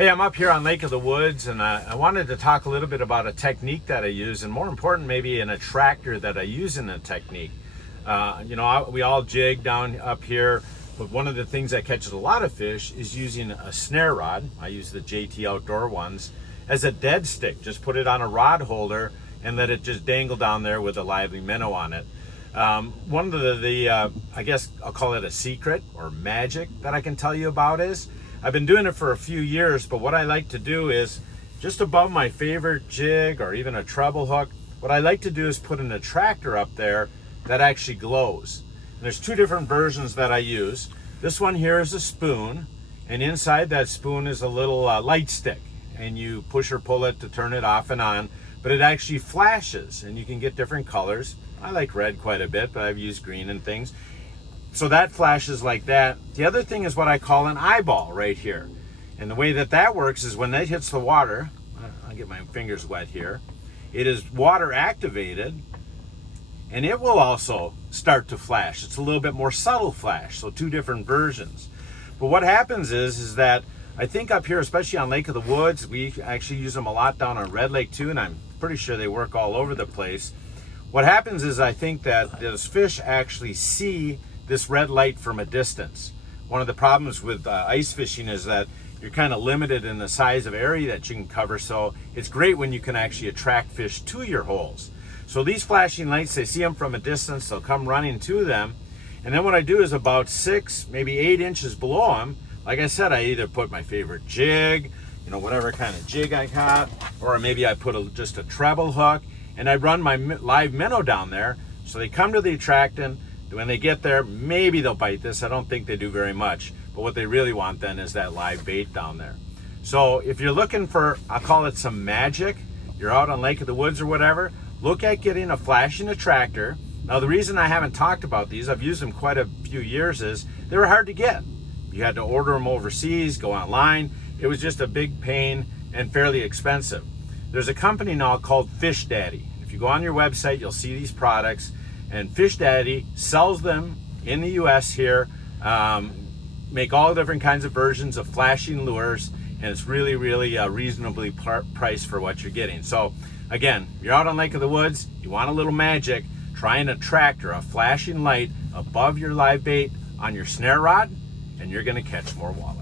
Hey, I'm up here on Lake of the Woods, and I wanted to talk a little bit about a technique that I use, and more important, maybe an attractor that I use in a technique. We all jig down up here, but one of the things that catches a lot of fish is using a snare rod. I use the JT Outdoor ones as a dead stick. Just put it on a rod holder and let it just dangle down there with a lively minnow on it. One of I guess I'll call it a secret or magic that I can tell you about is, I've been doing it for a few years, but what I like to do is just above my favorite jig or even a treble hook, what I like to do is put an attractor up there that actually glows. And there's two different versions that I use. This one here is a spoon, and inside that spoon is a little light stick, and you push or pull it to turn it off and on, but it actually flashes, and you can get different colors. I like red quite a bit, but I've used green and things. So that flashes like that. The other thing is what I call an eyeball right here. And the way that works is when that hits the water, I'll get my fingers wet here, it is water activated, and it will also start to flash. It's a little bit more subtle flash, so two different versions. But what happens is that I think up here, especially on Lake of the Woods, we actually use them a lot down on Red Lake too, and I'm pretty sure they work all over the place. What happens is I think that those fish actually see this red light from a distance. One of the problems with ice fishing is that you're kind of limited in the size of area that you can cover, so it's great when you can actually attract fish to your holes. So these flashing lights, they see them from a distance, they'll come running to them, and then what I do is about 6, maybe 8 inches below them, like I said, I either put my favorite jig, whatever kind of jig I got, or maybe I put just a treble hook, and I run my live minnow down there, so they come to the attractant. When they get there, maybe they'll bite this. I don't think they do very much. But what they really want then is that live bait down there. So if you're looking for, I'll call it some magic, you're out on Lake of the Woods or whatever, look at getting a flashing attractor. Now the reason I haven't talked about these, I've used them quite a few years, is they were hard to get. You had to order them overseas, go online. It was just a big pain and fairly expensive. There's a company now called Fish Daddy. If you go on your website, you'll see these products. And Fish Daddy sells them in the US here, make all different kinds of versions of flashing lures, and it's really, really reasonably priced for what you're getting. So again, you're out on Lake of the Woods, you want a little magic, try an attractor, a flashing light above your live bait on your snare rod, and you're gonna catch more walleye.